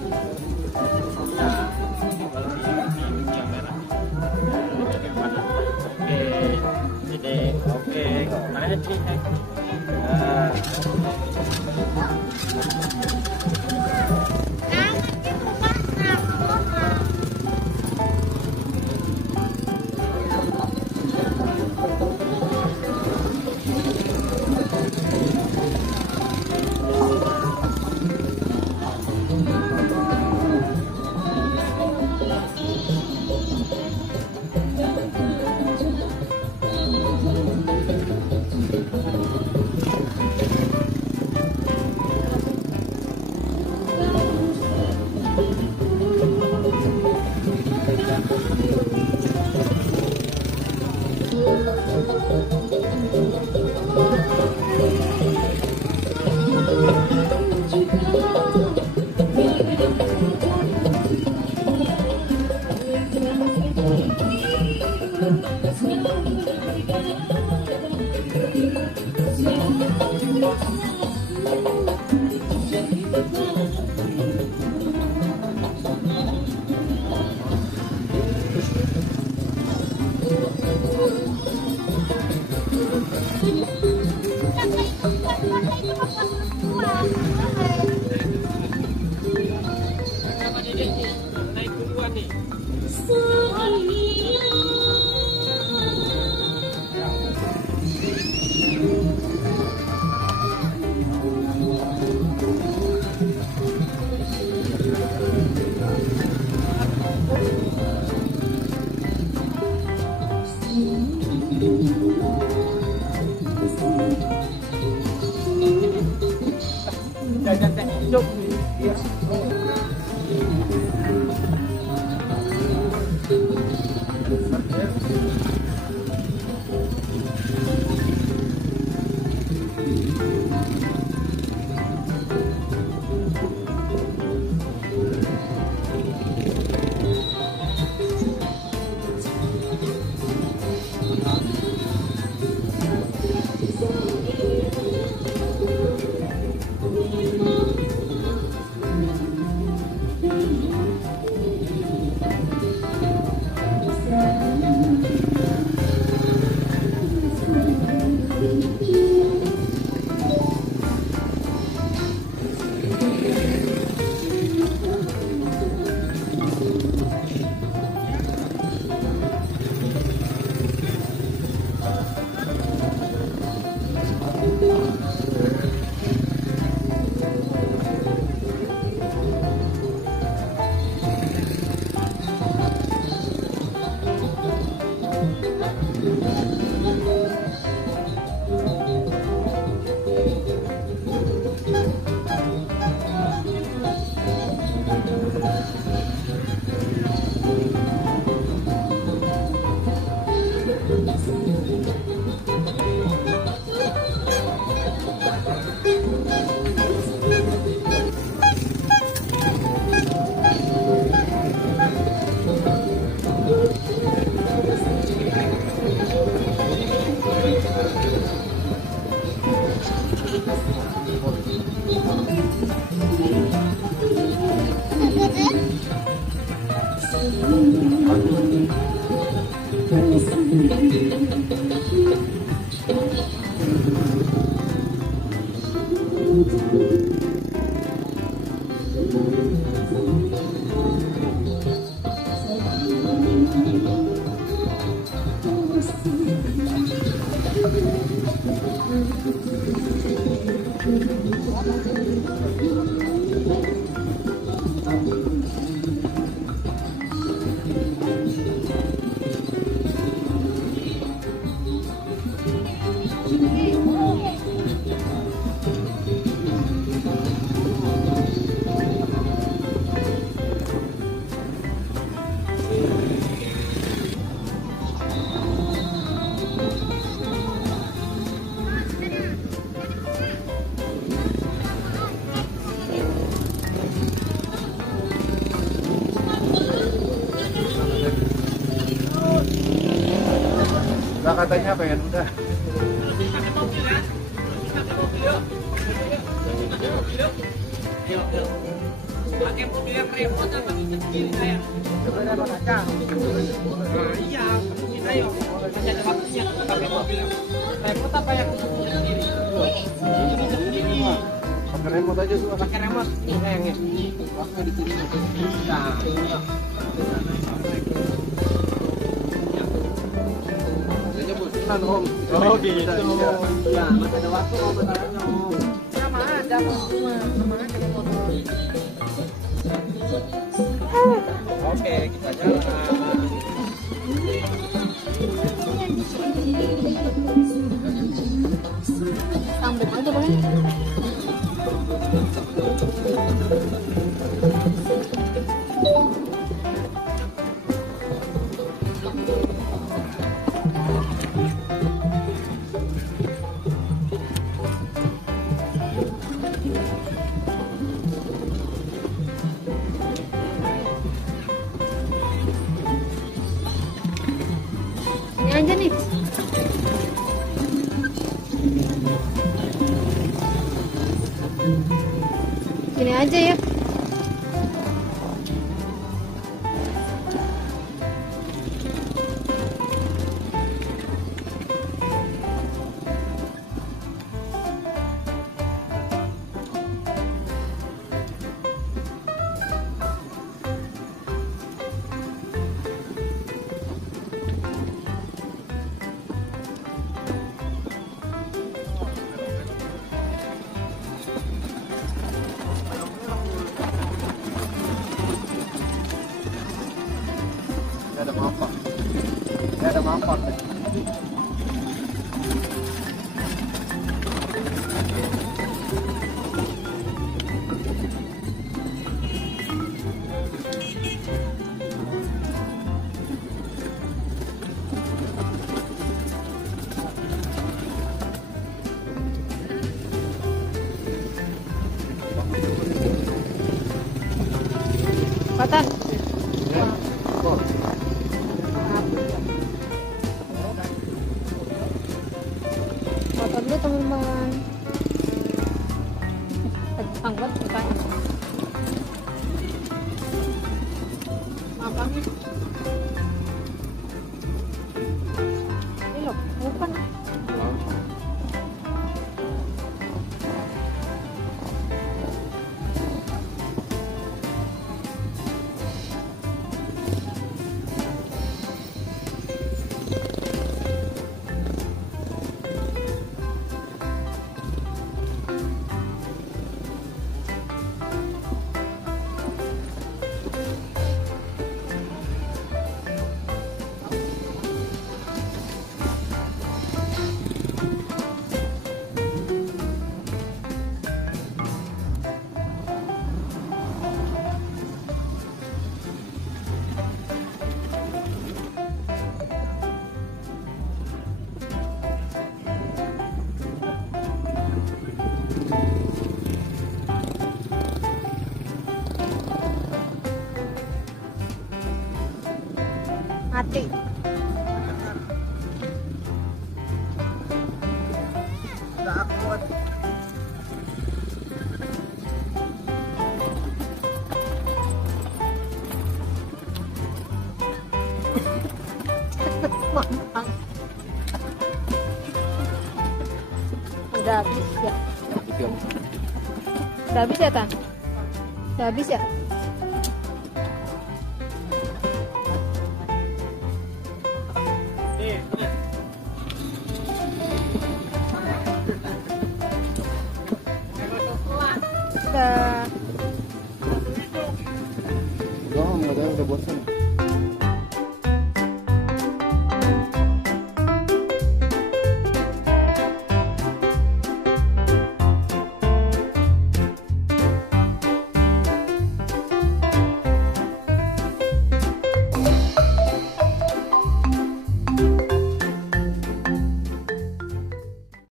Nah, kalau ini yang merah. Oke, ini oke. Mana sih? Nah. Nah, katanya pengen udah. Pakai mobil ya. Pakai mobil yuk. Yuk. Pakai mobil yang remote atau bisa kiri saya? Remote aja. Nah, iya, kita yuk. Hanya ada waktunya pakai mobil yang remote apa yang bisa kiri? Ini bisa sendiri. Pakai remote aja tuh. Pakai remote, ini sayangnya. Pakai di sini. Nah, Biasanya bosan om. oh gitu. Ya, masih ada waktu mau masalahnya. Sama aja, sama aja motor. Oke, kita jalan. Sambil aja boleh. Ini aja nih. Sini aja ya. Ada mampak. Ada mampak. Patan. Oh. Motor dulu teman-teman. Angkat mukanya. Apa nih? Ini loh, bukan. Mati. Takut. Mampang. Udah habis ya? Udah habis ya, Tan? Udah habis ya? Nih, bener. Udah.